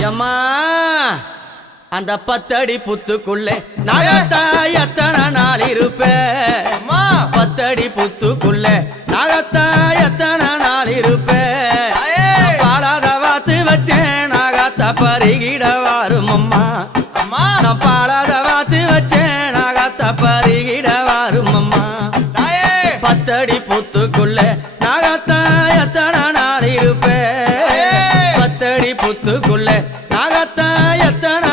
எம்மா அந்த 10 அடி புத்துக்குள்ளே நாகத்தா எத்தனை நாள் இருப்பேன் 10 அடி புத்துக்குள்ளே நாகத்தா எத்தனை நாள் இருப்பேன் பாலாத வாத்து வச்சேன் நாகத்தா பருகிட வாரும் அம்மா நான் பாலாத வாத்து வச்சேன் நாகத்தா பருகிட வாரும் அம்மா 10 அடி புத்துக்குள்ளே நாகத்தா எத்தனை நாள் இருப்பேன் 10 அடி புத்துக்குள்ளே நாகத்தா எத்தனை